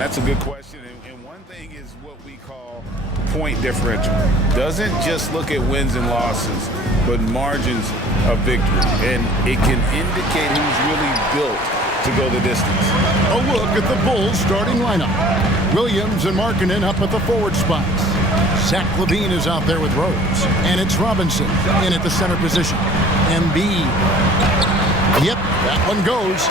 That's a good question, and one thing is what we call point differential. Doesn't just look at wins and losses, but margins of victory, and it can indicate who's really built to go the distance. A look at the Bulls starting lineup. Williams and Markkanen up at the forward spots. Zach LaVine is out there with Rose, and it's Robinson in at the center position. Embiid. Yep, that one goes.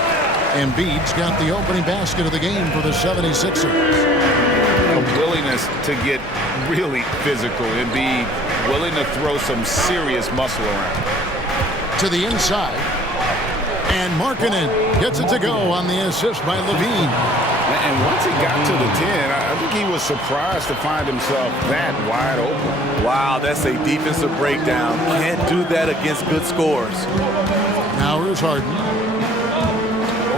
Embiid's got the opening basket of the game for the 76ers. A willingness to get really physical. Embiid willing to throw some serious muscle around. To the inside. And Markkanen gets it to go on the assist by LaVine. And once he got to the 10, I think he was surprised to find himself that wide open. Wow, that's a defensive breakdown. Can't do that against good scores. Now here's Harden.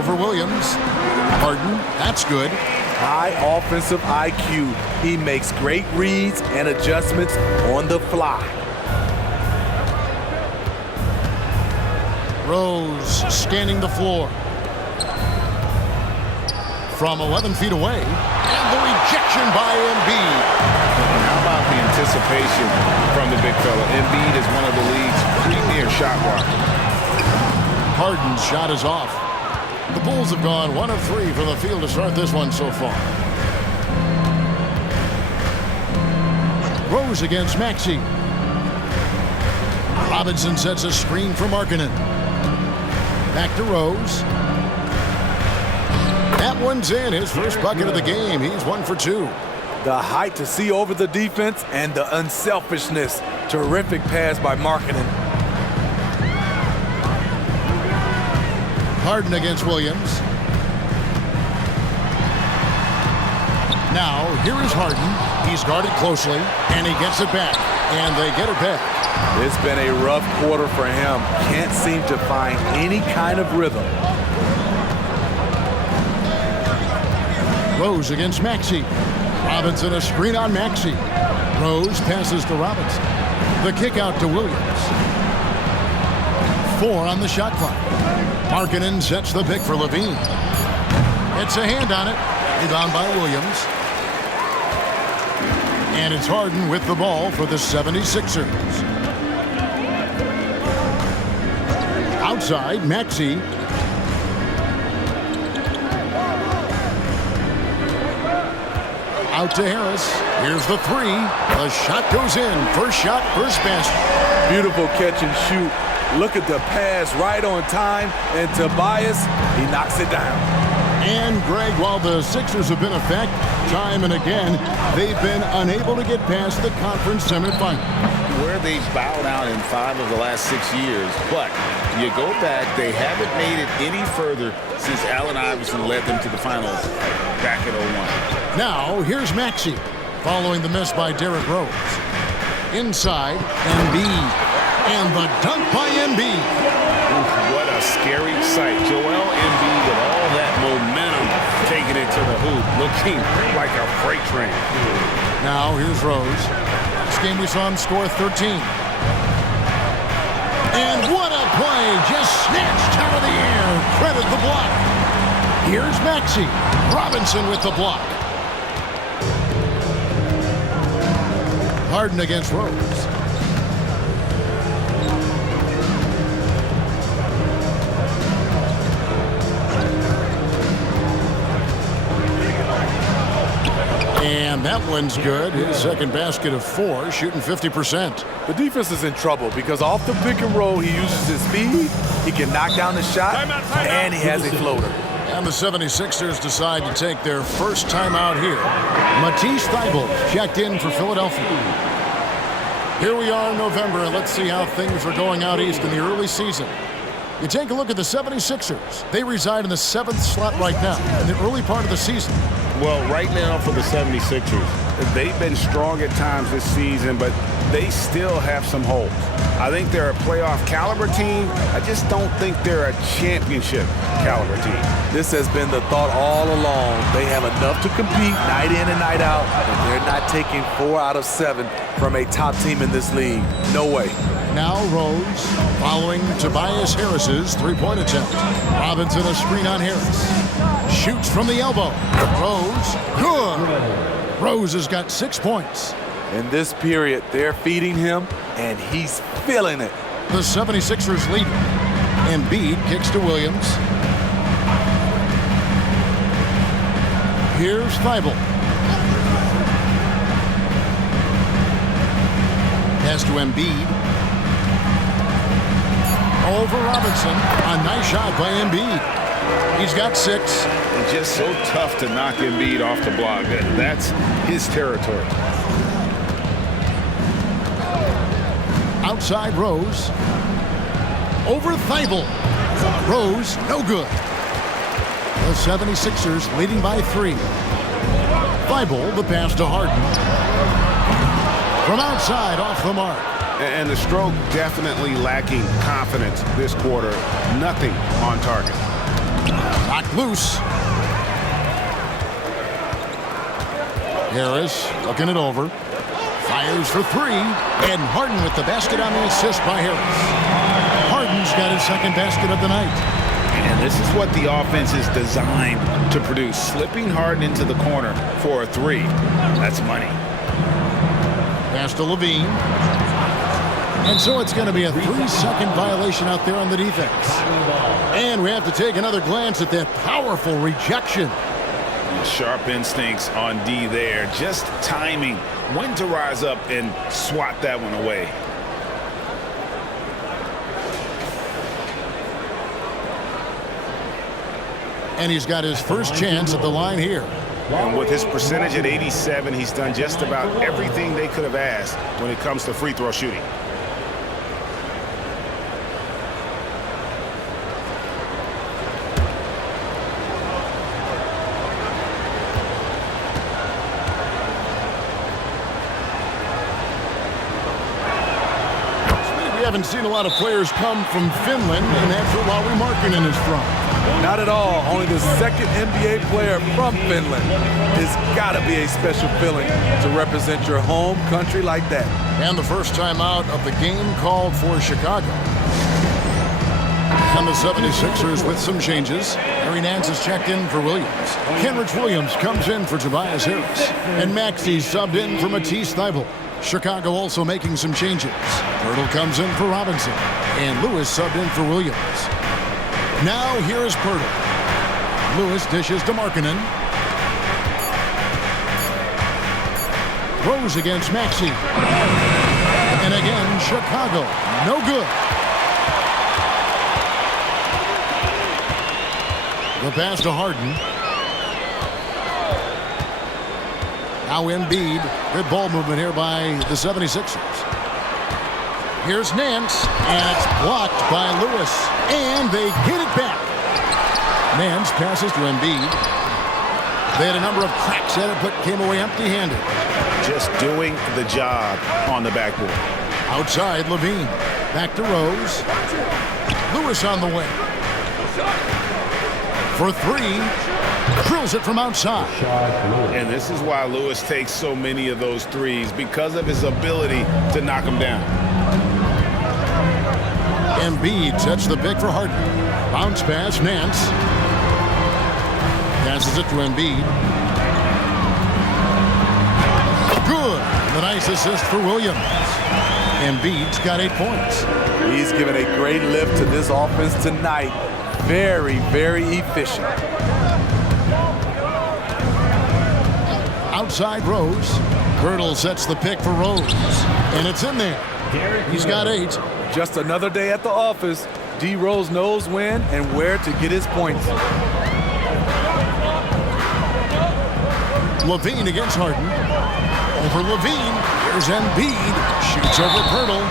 Over Williams. Harden, that's good. High offensive IQ. He makes great reads and adjustments on the fly. Rose scanning the floor. From 11 feet away. And the rejection by Embiid. How about the anticipation from the big fella? Embiid is one of the league's premier shot blockers. Harden's shot is off. The Bulls have gone 1 of 3 from the field to start this one so far. Rose against Maxey. Robinson sets a screen for Markkanen. Back to Rose. That one's in. His first bucket of the game. He's 1 for 2. The height to see over the defense and the unselfishness. Terrific pass by Markkanen. Harden against Williams. Now, here is Harden. He's guarded closely, and he gets it back. And they get it back. It's been a rough quarter for him. Can't seem to find any kind of rhythm. Rose against Maxey. Robinson a screen on Maxey. Rose passes to Robinson. The kick out to Williams. 4 on the shot clock. Markkanen sets the pick for LaVine. It's a hand on it. Rebound by Williams. And it's Harden with the ball for the 76ers. Outside, Maxey. Out to Harris. Here's the 3. The shot goes in. First shot, first basket. Beautiful catch and shoot. Look at the pass right on time. And Tobias, he knocks it down. And, Greg, while the Sixers have been a fact time and again, they've been unable to get past the conference semifinal. Where they've bowed out in 5 of the last 6 years. But you go back, they haven't made it any further since Allen Iverson led them to the finals back in 01. Now, here's Maxey, following the miss by Derrick Rose. Inside, Embiid. And the dunk by Embiid. What a scary sight. Joel Embiid with all that momentum taking it to the hoop, looking like a freight train. Now, here's Rose. This game we saw him score 13. And what a play. Just snatched out of the air. Credit the block. Here's Maxey. Robinson with the block. Harden against Rose. And that one's good. His second basket of 4, shooting 50%. The defense is in trouble because off the pick and roll, he uses his speed, he can knock down the shot, and he has a floater. And the 76ers decide to take their first time out here. Matisse Thybulle checked in for Philadelphia. Here we are in November, and let's see how things are going out east in the early season. You take a look at the 76ers. They reside in the 7th slot right now in the early part of the season. Well, right now for the 76ers, they've been strong at times this season, but they still have some holes. I think they're a playoff caliber team. I just don't think they're a championship caliber team. This has been the thought all along. They have enough to compete night in and night out, but they're not taking 4 out of 7 from a top team in this league. No way. Now Rose following Tobias Harris's three-point attempt. Robinson a screen on Harris. Shoots from the elbow. Rose, good. Rose has got 6 points. In this period, they're feeding him, and he's feeling it. The 76ers lead. Embiid kicks to Williams. Here's Thibault. Pass to Embiid. Over Robinson. A nice shot by Embiid. He's got 6. It's just so tough to knock Embiid off the block. That's his territory. Outside Rose. Over Thibault. Rose, no good. The 76ers leading by 3. Thibault, the pass to Harden. From outside, off the mark. And the stroke definitely lacking confidence this quarter. Nothing on target. Knocked loose. Harris looking it over. Fires for 3. And Harden with the basket on the assist by Harris. Harden's got his second basket of the night. And this is what the offense is designed to produce. Slipping Harden into the corner for a 3. That's money. Pass to Levine. And so it's going to be a 3-second violation out there on the defense. And we have to take another glance at that powerful rejection. Sharp instincts on D there. Just timing when to rise up and swat that one away. And he's got his first chance at the line here. And with his percentage at 87, he's done just about everything they could have asked when it comes to free throw shooting. We haven't seen a lot of players come from Finland, and that's where Lauri Markkanen is from. Not at all. Only the second NBA player from Finland. It's got to be a special feeling to represent your home country like that. And the first time out of the game called for Chicago. And the 76ers with some changes. Harry Nance is checked in for Williams. Kenrich Williams comes in for Tobias Harris. And Maxey subbed in for Matisse Thybulle. Chicago also making some changes. Pirtle comes in for Robinson. And Lewis subbed in for Williams. Now here is Pirtle. Lewis dishes to Markkanen. Rose against Maxey. And again, Chicago. No good. The pass to Harden. Now Embiid. Good ball movement here by the 76ers. Here's Nance, and it's blocked by Lewis. And they get it back. Nance passes to Embiid. They had a number of cracks at it, but came away empty-handed. Just doing the job on the backboard. Outside, Levine. Back to Rose. Lewis on the way. For 3. Drills it from outside. And this is why Lewis takes so many of those threes, because of his ability to knock them down. Embiid sets the pick for Harden. Bounce pass, Nance. Passes it to Embiid. Good. The nice assist for Williams. Embiid's got 8 points. He's given a great lift to this offense tonight. Very, very efficient. Outside Rose. Pirtle sets the pick for Rose. And it's in there. He's got 8. Just another day at the office. D. Rose knows when and where to get his points. Levine against Harden. Over Levine. Here's Embiid. Shoots over Pirtle.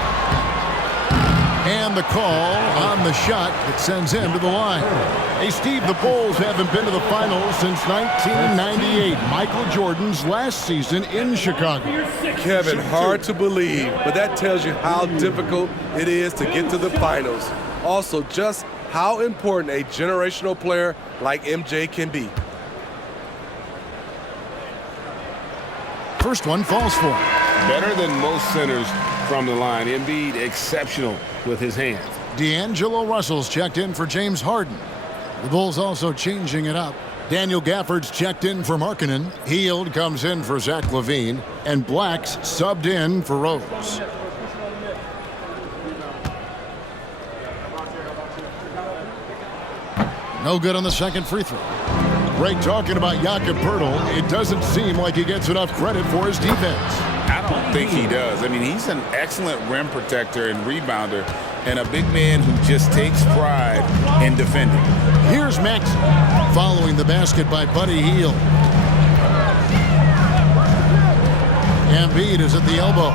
And the call on the shot that sends him to the line. Hey, Steve, the Bulls haven't been to the finals since 1998, Michael Jordan's last season in Chicago. Kevin, hard to believe, but that tells you how difficult it is to get to the finals. Also, just how important a generational player like MJ can be. First one falls for him. Better than most centers from the line. Embiid exceptional with his hands. D'Angelo Russell's checked in for James Harden. The Bulls also changing it up. Daniel Gafford's checked in for Markkanen. Hield comes in for Zach LaVine. And Black's subbed in for Rose. No good on the second free throw. Greg talking about Jakob Poeltl. It doesn't seem like he gets enough credit for his defense. I don't think he does. I mean, he's an excellent rim protector and rebounder, and a big man who just takes pride in defending. Here's Maxey following the basket by Buddy Hield. Embiid is at the elbow.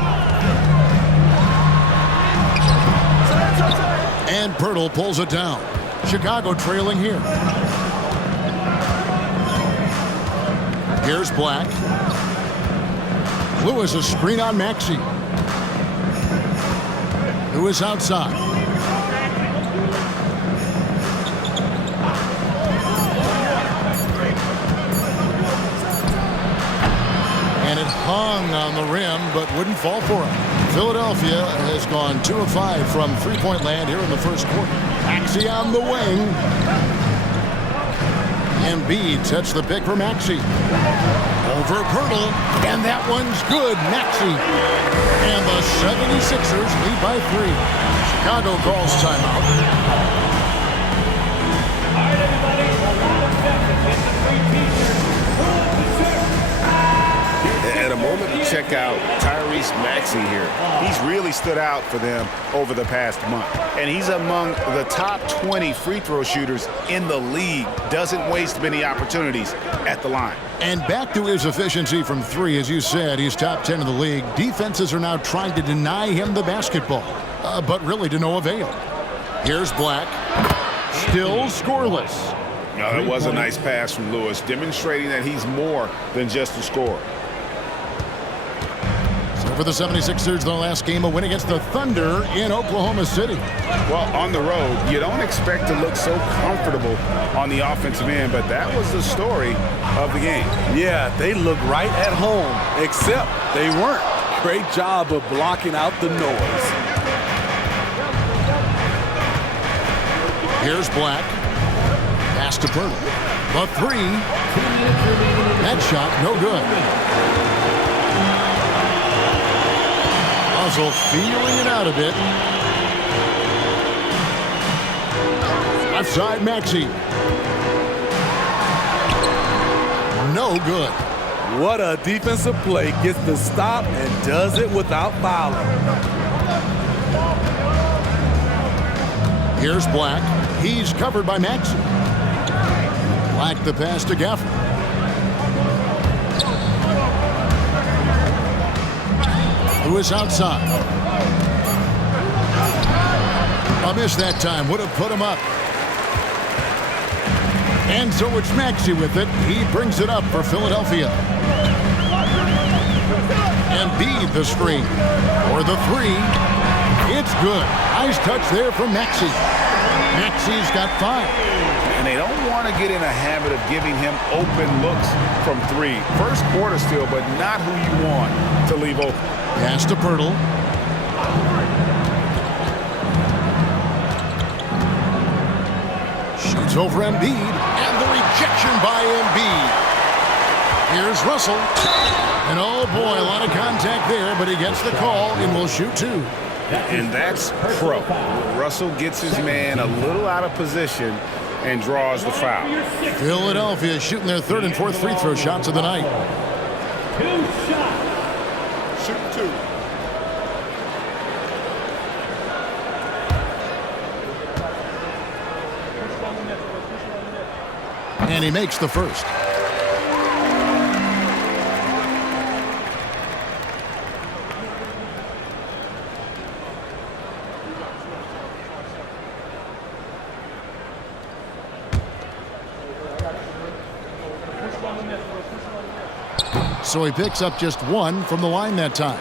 And Poeltl pulls it down. Chicago trailing here. Here's Black. Lewis a screen on Maxey. Lewis outside. And it hung on the rim, but wouldn't fall for him. Philadelphia has gone 2 of 5 from three-point land here in the first quarter. Maxey on the wing. Embiid sets the pick for Maxey. Over Poeltl, and that one's good. Maxey. And the 76ers lead by 3. Chicago calls timeout. At a moment to check out Tyrese Maxey here. He's really stood out for them over the past month. And he's among the top 20 free throw shooters in the league. Doesn't waste many opportunities at the line. And back to his efficiency from 3, as you said, he's top 10 in the league. Defenses are now trying to deny him the basketball, but really to no avail. Here's Black. Still scoreless. No, that was a nice pass from Lewis, demonstrating that he's more than just a scorer. For the 76ers, the last game, a win against the Thunder in Oklahoma City. Well, on the road, you don't expect to look so comfortable on the offensive end, but that was the story of the game. Yeah, they look right at home, except they weren't. Great job of blocking out the noise. Here's Black. Pass to Poeltl. The 3. That shot, no good. Russell feeling it out a bit. Left side, Maxey. No good. What a defensive play. Gets the stop and does it without fouling. Here's Black. He's covered by Maxey. Black the pass to Gafford. Lewis outside. A miss that time. Would have put him up. And so it's Maxey with it. He brings it up for Philadelphia. Embiid the screen. Or the 3. It's good. Nice touch there from Maxey. Maxey's got 5. And they don't want to get in a habit of giving him open looks from 3. First quarter still, but not who you want to leave open. Pass to Poeltl. Shoots over Embiid, and the rejection by Embiid. Here's Russell. And oh boy, a lot of contact there, but he gets the call and will shoot 2. And that's pro. Russell gets his man a little out of position and draws the foul. Philadelphia shooting their 3rd and 4th free throw shots of the night. 2 shots. Shoot 2. And he makes the first. So he picks up just 1 from the line that time.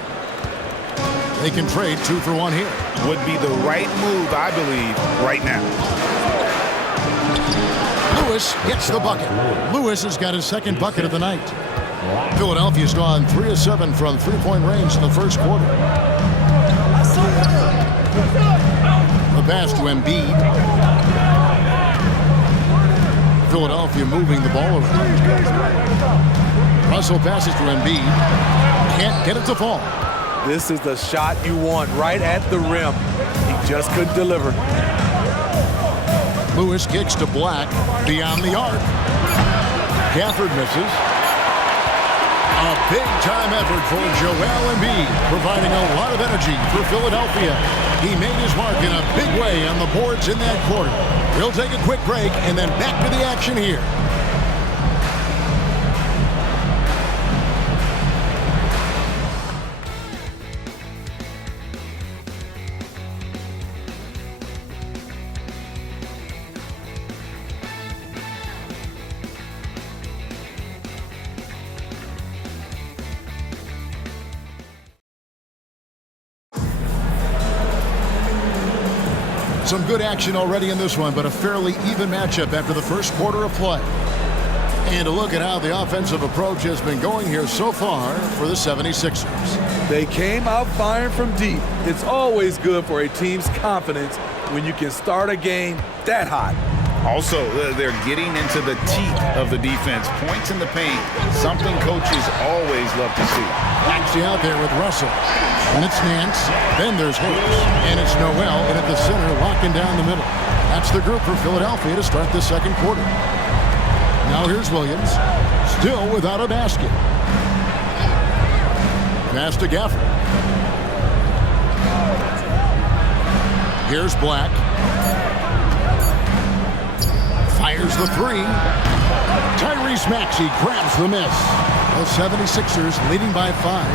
They can trade 2 for 1 here. Would be the right move, I believe, right now. Lewis gets the bucket. Lewis has got his 2nd bucket of the night. Philadelphia's gone 3 of 7 from three-point range in the first quarter. The pass to Embiid. Philadelphia moving the ball around. Russell passes to Embiid. Can't get it to fall. This is the shot you want right at the rim. He just couldn't deliver. Lewis kicks to Black beyond the arc. Gafford misses. A big-time effort for Joel Embiid, providing a lot of energy for Philadelphia. He made his mark in a big way on the boards in that quarter. We'll take a quick break and then back to the action here. Some good action already in this one, but a fairly even matchup after the first quarter of play. And a look at how the offensive approach has been going here so far for the 76ers. They came out firing from deep. It's always good for a team's confidence when you can start a game that hot. Also, they're getting into the teeth of the defense. Points in the paint, something coaches always love to see. Actually out there with Russell. And it's Nance. Then there's Hayes. And it's Noel. And at the center, locking down the middle. That's the group for Philadelphia to start the second quarter. Now here's Williams. Still without a basket. Pass to Gafford. Here's Black. Fires the three. Tyrese Maxey grabs the miss. The 76ers leading by 5.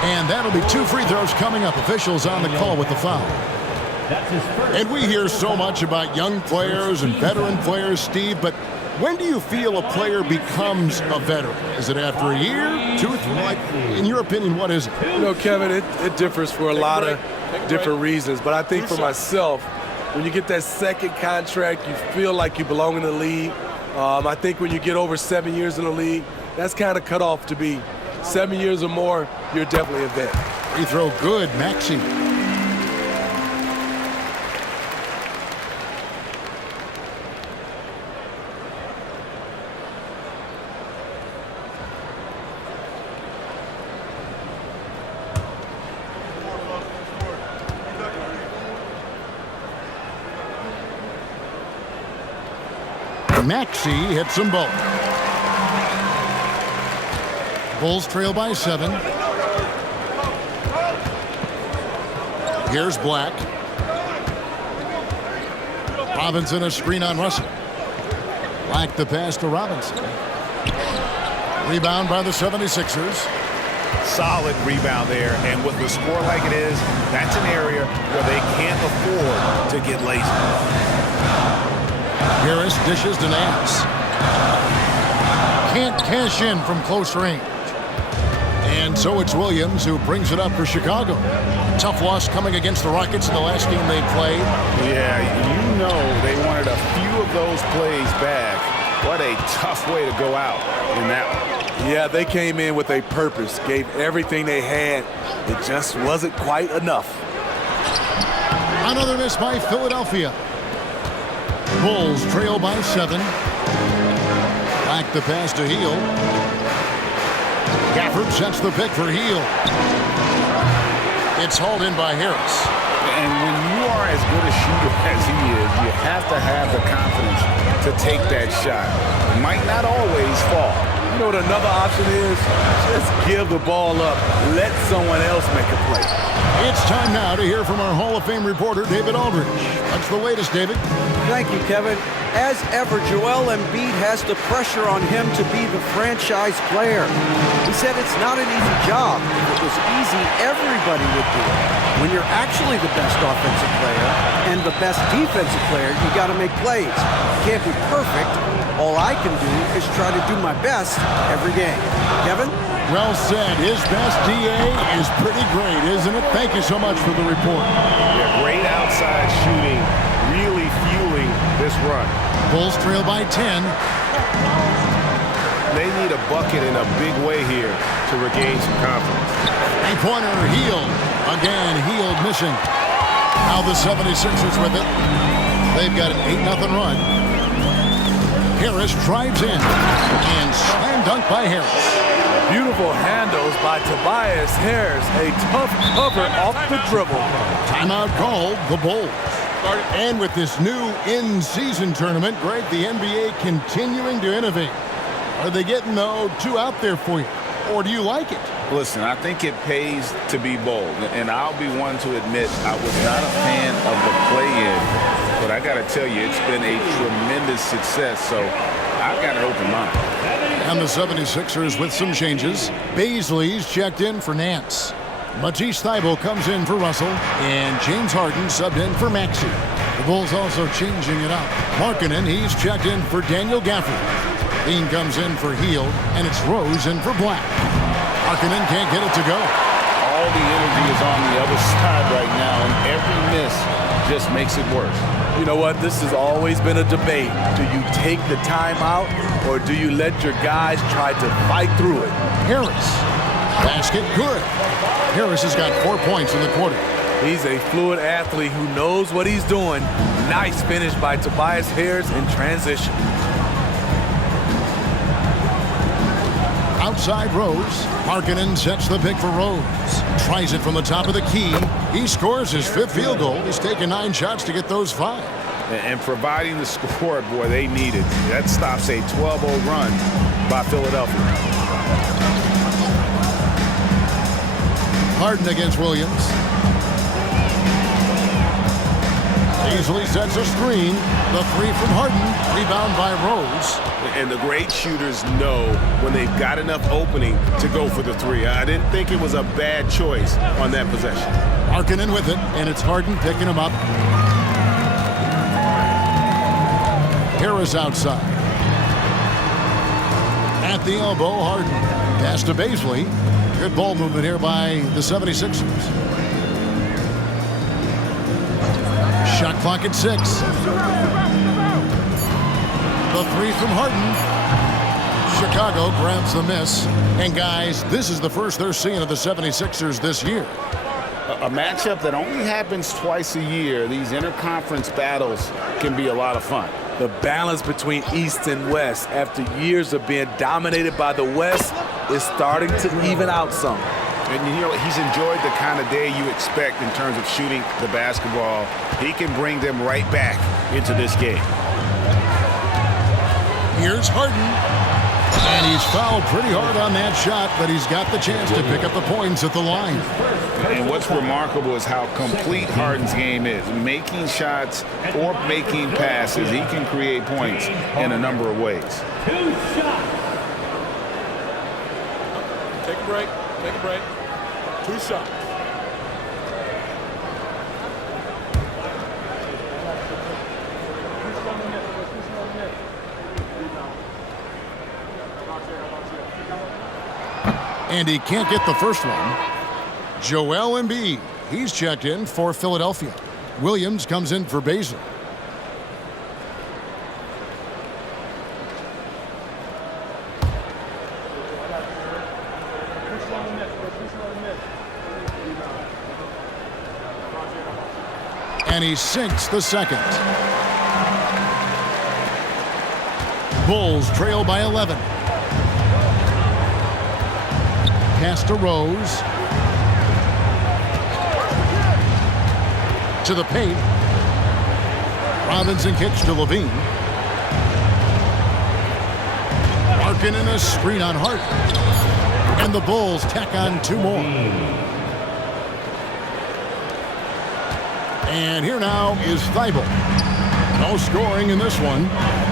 And that'll be 2 free throws coming up. Officials on the call with the foul. And we hear so much about young players and veteran players, Steve, but when do you feel a player becomes a veteran? Is it after a year, 2, 3? Like, in your opinion, what is it? You know, Kevin, it differs for a lot of different reasons. But I think for myself, when you get that second contract, you feel like you belong in the league. I think when you get over 7 years in the league, that's kind of cut off to be 7 years or more, you're definitely a vet. Free throw good, Maxey. Maxey hits them both. Bulls trail by 7. Here's Black. Robinson a screen on Russell. Black the pass to Robinson. Rebound by the 76ers. Solid rebound there, and with the score like it is, that's an area where they can't afford to get lazy. Harris dishes to Nance. Can't cash in from close range. And so it's Williams who brings it up for Chicago. Tough loss coming against the Rockets in the last game they played. Yeah, you know they wanted a few of those plays back. What a tough way to go out in that one. Yeah, they came in with a purpose, gave everything they had. It just wasn't quite enough. Another miss by Philadelphia. Bulls trail by 7. Back the pass to Heel. Gafford sets the pick for Heel. It's hauled in by Harris. And when you are as good a shooter as he is, you have to have the confidence to take that shot. It might not always fall. You know what another option is? Just give the ball up. Let someone else make a play. It's time now to hear from our Hall of Fame reporter, David Aldridge. What's the latest, David? Thank you, Kevin. As ever, Joel Embiid has the pressure on him to be the franchise player. He said it's not an easy job. If it was easy, everybody would do it. When you're actually the best offensive player and the best defensive player, you got to make plays. You can't be perfect. All I can do is try to do my best every game. Kevin? Well said. His best DA is pretty great, isn't it? Thank you so much for the report. Yeah, great outside shooting, really fueling this run. Bulls trail by 10. They need a bucket in a big way here to regain some confidence. Three-pointer, Heel. Again, Heel missing. Now the 76ers with it. They've got an 8-0 run. Harris drives in. And slam dunk by Harris. Beautiful handles by Tobias Harris. A tough cover off the dribble. Timeout called, the Bulls. And with this new in-season tournament, Greg, the NBA continuing to innovate. Are they getting, though, two out there for you? Or do you like it? Listen, I think it pays to be bold. And I'll be one to admit I was not a fan of the play-in. But I got to tell you, it's been a tremendous success. So I've got an open mind. And the 76ers with some changes. Baisley's checked in for Nance. Matisse Thybulle comes in for Russell, and James Harden subbed in for Maxey. The Bulls also changing it up. Markkanen, he's checked in for Daniel Gafford. Bean comes in for Hield, and it's Rose in for Black. Markkanen can't get it to go. All the energy is on the other side right now, and every miss just makes it worse. You know what? This has always been a debate. Do you take the timeout, or do you let your guys try to fight through it? Harris. Basket good. Harris has got 4 points in the quarter. He's a fluid athlete who knows what he's doing. Nice finish by Tobias Harris in transition. Outside Rose. Markkanen sets the pick for Rose. Tries it from the top of the key. He scores his 5th field goal. He's taken 9 shots to get those 5. And providing the score, boy, they needed. That stops a 12-0 run by Philadelphia. Harden against Williams. Easily sets a screen. The 3 from Harden. Rebound by Rose. And the great shooters know when they've got enough opening to go for the 3. I didn't think it was a bad choice on that possession. Markkanen with it, and it's Harden picking him up. Harris outside. At the elbow, Harden. Pass to Baisley. Good ball movement here by the 76ers. Shot clock at 6. The 3 from Harden. Chicago grabs the miss. And guys, this is the first they're seeing of the 76ers this year. A matchup that only happens twice a year. These interconference battles can be a lot of fun. The balance between East and West after years of being dominated by the West is starting to even out some. And you know, he's enjoyed the kind of day you expect in terms of shooting the basketball. He can bring them right back into this game. Here's Harden. And he's fouled pretty hard on that shot, but he's got the chance to pick up the points at the line. And what's remarkable is how complete Harden's game is. Making shots or making passes, he can create points in a number of ways. 2 shots. Take a break. Take a break. 2 shots. And he can't get the first one. Joel Embiid. He's checked in for Philadelphia. Williams comes in for Baisley. And he sinks the second. Bulls trail by 11. Pass to Rose. To the paint. Robinson kicks to Levine. Markkanen a screen on Hart. And the Bulls tack on 2 more. And here now is Thybulle. No scoring in this one.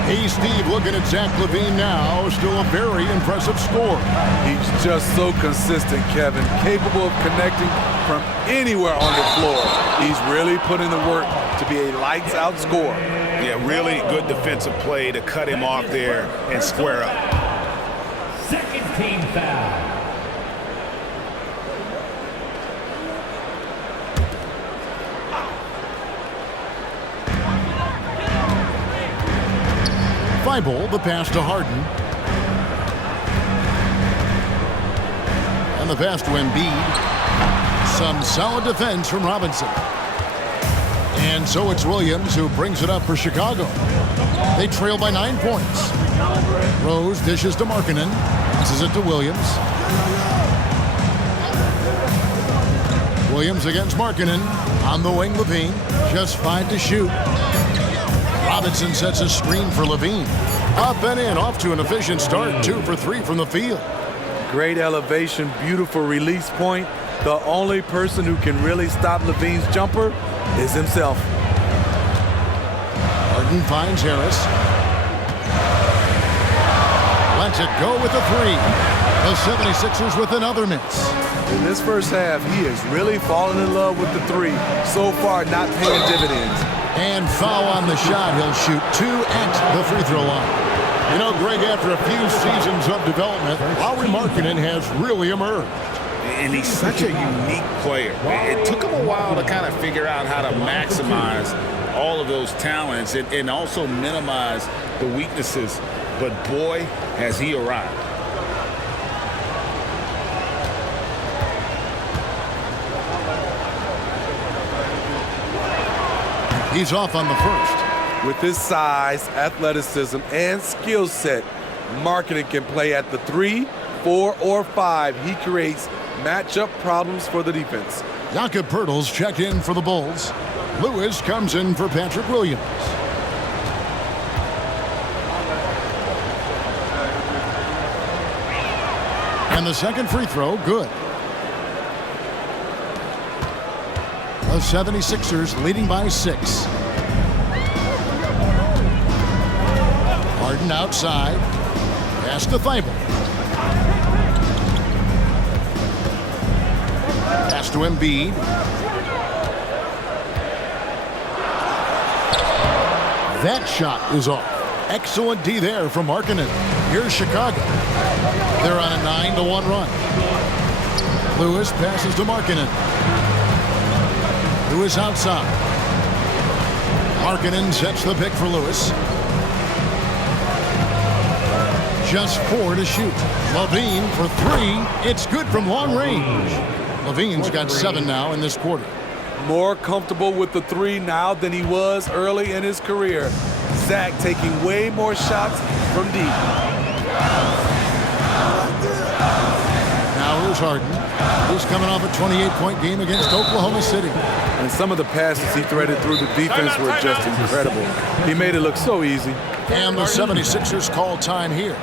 Hey, Steve, looking at Zach LaVine now. Still a very impressive score. He's just so consistent, Kevin. Capable of connecting from anywhere on the floor. He's really putting the work to be a lights-out scorer. Yeah, really good defensive play to cut him off there and square up. Second team foul. Thybulle, the pass to Harden. And the pass to Embiid. Some solid defense from Robinson. And so it's Williams who brings it up for Chicago. They trail by 9 points. Rose dishes to Markkanen. Passes it to Williams. Williams against Markkanen. On the wing, Levine. Just 5 to shoot. Robinson sets a screen for Levine. Up and in, off to an efficient start. 2 for 3 from the field. Great elevation, beautiful release point. The only person who can really stop Levine's jumper is himself. Harden finds Harris. Lets it go with a 3. The 76ers with another miss. In this first half, he has really fallen in love with the 3. So far, not paying dividends. And foul on the shot. He'll shoot 2 at the free throw line. You know, Greg, after a few seasons of development, Lauri Markkanen has really emerged. And he's such a unique player. It took him a while to kind of figure out how to maximize all of those talents and also minimize the weaknesses. But boy, has he arrived. He's off on the first. With his size, athleticism, and skill set, Markkanen can play at the 3, 4, or 5. He creates matchup problems for the defense. Jakob Poeltl's checked in for the Bulls. Lewis comes in for Patrick Williams. And the second free throw, good. The 76ers leading by 6. Harden outside. Pass to Thibault. Pass to Embiid. That shot is off. Excellent D there from Markkanen. Here's Chicago. They're on a 9-1 run. Lewis passes to Markkanen. Lewis outside. Markkanen sets the pick for Lewis. Just 4 to shoot. Levine for 3. It's good from long range. Levine's got 7 now in this quarter. More comfortable with the 3 now than he was early in his career. Zach taking way more shots from deep. Now here's Harden. He's coming off a 28-point game against Oklahoma City. And some of the passes he threaded through the defense were just incredible. He made it look so easy. And the 76ers call time here.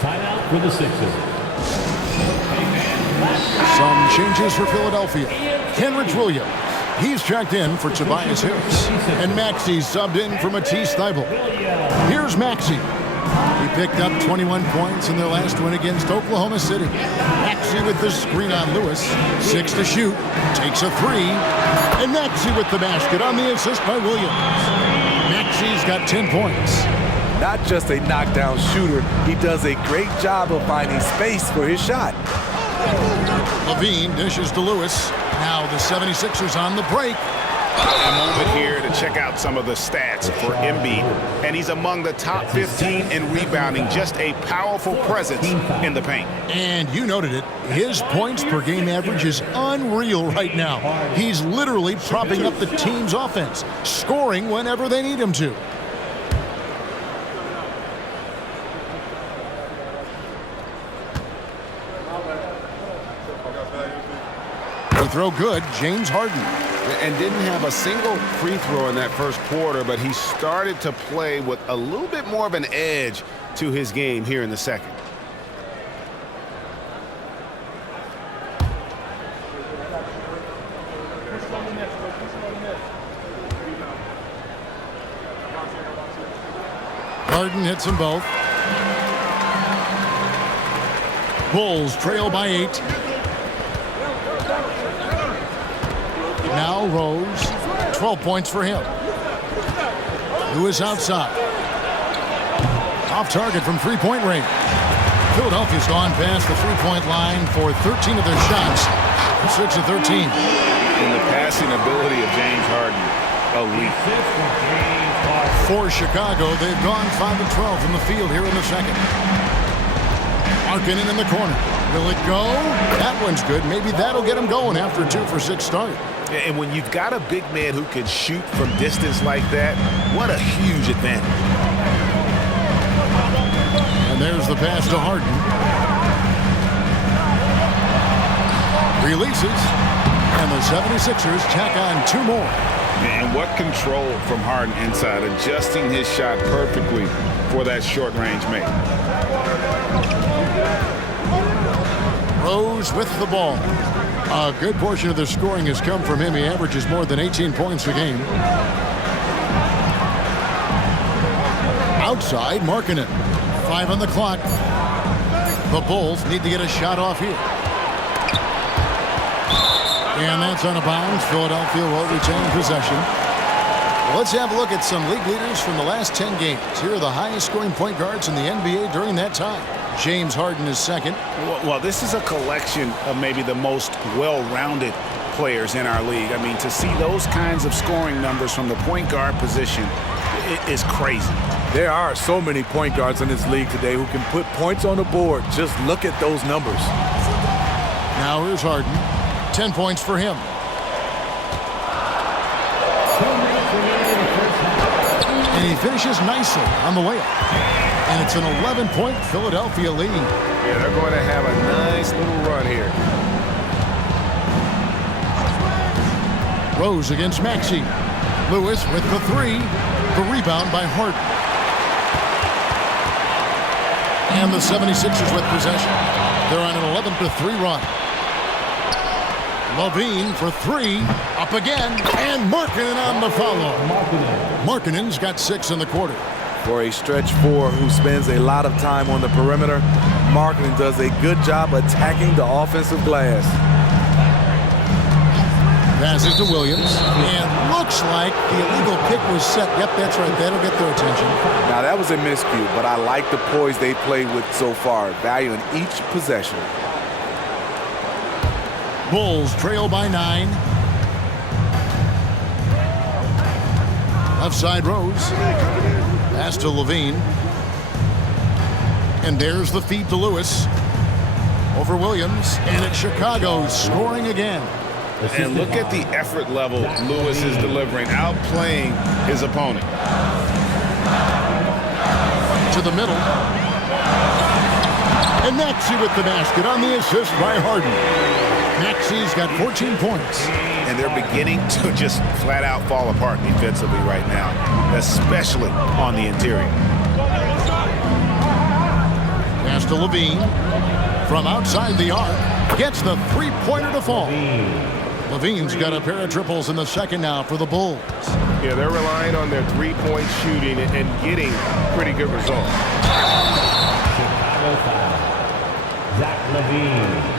Timeout for the Sixers. Some changes for Philadelphia. Kenrich Williams. He's checked in for Tobias Harris. And Maxi's subbed in for Matisse Thybulle. Here's Maxi. He picked up 21 points in their last win against Oklahoma City. Maxi with the screen on Lewis. 6 to shoot. Takes a 3. And Maxi with the basket on the assist by Williams. Maxi's got 10 points. Not just a knockdown shooter, he does a great job of finding space for his shot. Levine dishes to Lewis. Now the 76ers on the break. A moment here to check out some of the stats for Embiid. And he's among the top 15 in rebounding. Just a powerful presence in the paint. And you noted it. His points per game average is unreal right now. He's literally propping up the team's offense, scoring whenever they need him to. The throw good, James Harden. And didn't have a single free throw in that first quarter, but he started to play with a little bit more of an edge to his game here in the second. Harden hits them both. Bulls trail by 8. Now Rose, 12 points for him. Lewis outside. Off target from three-point range. Philadelphia's gone past the three-point line for 13 of their shots. 6 of 13. And the passing ability of James Harden, elite. For Chicago, they've gone 5 of 12 from the field here in the second. Markkanen in the corner. Will it go? That one's good. Maybe that'll get him going after a 2 for 6 start. And when you've got a big man who can shoot from distance like that, what a huge advantage. And there's the pass to Harden. Releases. And the 76ers tack on 2 more. And what control from Harden inside, adjusting his shot perfectly for that short-range make. Rose with the ball. A good portion of the scoring has come from him. He averages more than 18 points a game. Outside, Markkanen. 5 on the clock. The Bulls need to get a shot off here. And that's out of bounds. Philadelphia will retain possession. Let's have a look at some league leaders from the last 10 games. Here are the highest scoring point guards in the NBA during that time. James Harden is second. Well, this is a collection of maybe the most well-rounded players in our league. I mean, to see those kinds of scoring numbers from the point guard position is crazy. There are so many point guards in this league today who can put points on the board. Just look at those numbers. Now here's Harden. 10 points for him. And he finishes nicely on the layup. And it's an 11-point Philadelphia lead. Yeah, they're going to have a nice little run here. Rose against Maxey. Lewis with the 3. The rebound by Harden. And the 76ers with possession. They're on an 11-3 run. Levine for 3, up again, and Markkanen on the follow. Markkanen's got 6 in the quarter. For a stretch 4 who spends a lot of time on the perimeter, Markkanen does a good job attacking the offensive glass. Passes to Williams, and looks like the illegal pick was set. Yep, that's right. That'll get their attention. Now, that was a miscue, but I like the poise they played with so far, valuing each possession. Bulls trail by 9. Left side Rose. Pass to Levine. And there's the feed to Lewis. Over Williams. And it's Chicago scoring again. And look at the effort level Lewis is delivering, outplaying his opponent. To the middle. And Maxey with the basket on the assist by Harden. Maxey's got 14 points. And they're beginning to just flat out fall apart defensively right now, especially on the interior. Pass to Levine. From outside the arc. Gets the 3-pointer to fall. Levine's got a pair of triples in the second now for the Bulls. Yeah, they're relying on their 3-point shooting and getting pretty good results. Chicago foul. Zach Levine.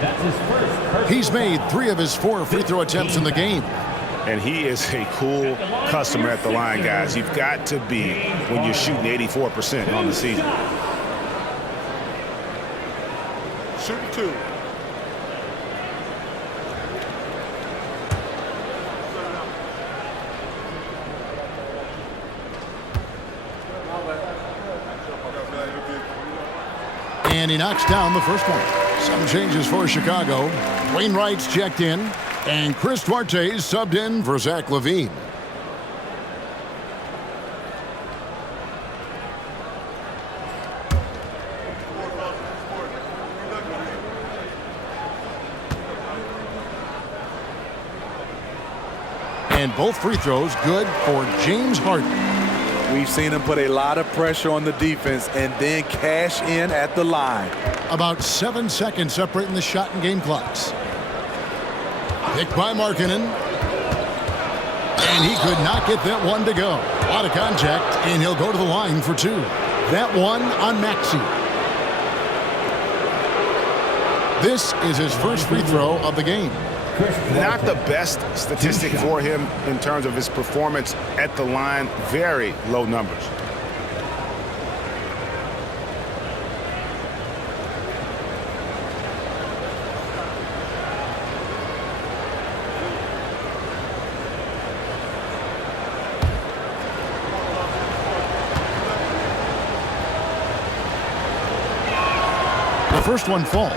That's his first. He's made 3 of his 4 free throw attempts in the game. And he is a cool customer at the line, guys. You've got to be when you're shooting 84% on the season. Shooting 2. And he knocks down the first one. Some changes for Chicago. Wainwright's checked in. And Chris Duarte's subbed in for Zach Levine. And both free throws good for James Harden. We've seen him put a lot of pressure on the defense and then cash in at the line. About 7 seconds separating the shot and game clocks. Picked by Markkanen. And he could not get that one to go. A lot of contact, and he'll go to the line for 2. That one on Maxey. This is his first free throw of the game. Not the best statistic for him in terms of his performance at the line. Very low numbers. The first one falls.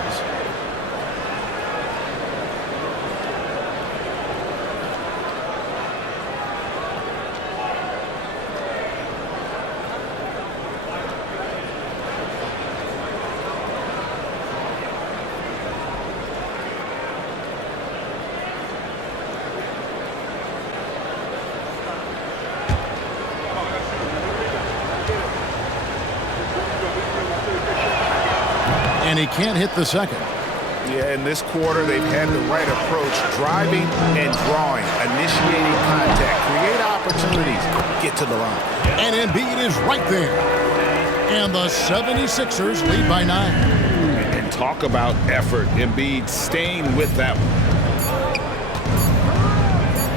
and he can't hit the second. Yeah, in this quarter, they've had the right approach, driving and drawing, initiating contact, create opportunities, get to the line. And Embiid is right there. And the 76ers lead by 9. And talk about effort. Embiid staying with that one.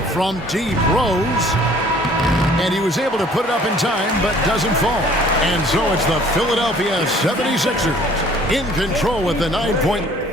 From deep, Rose. And he was able to put it up in time, but doesn't fall. And so it's the Philadelphia 76ers in control with the 9-point.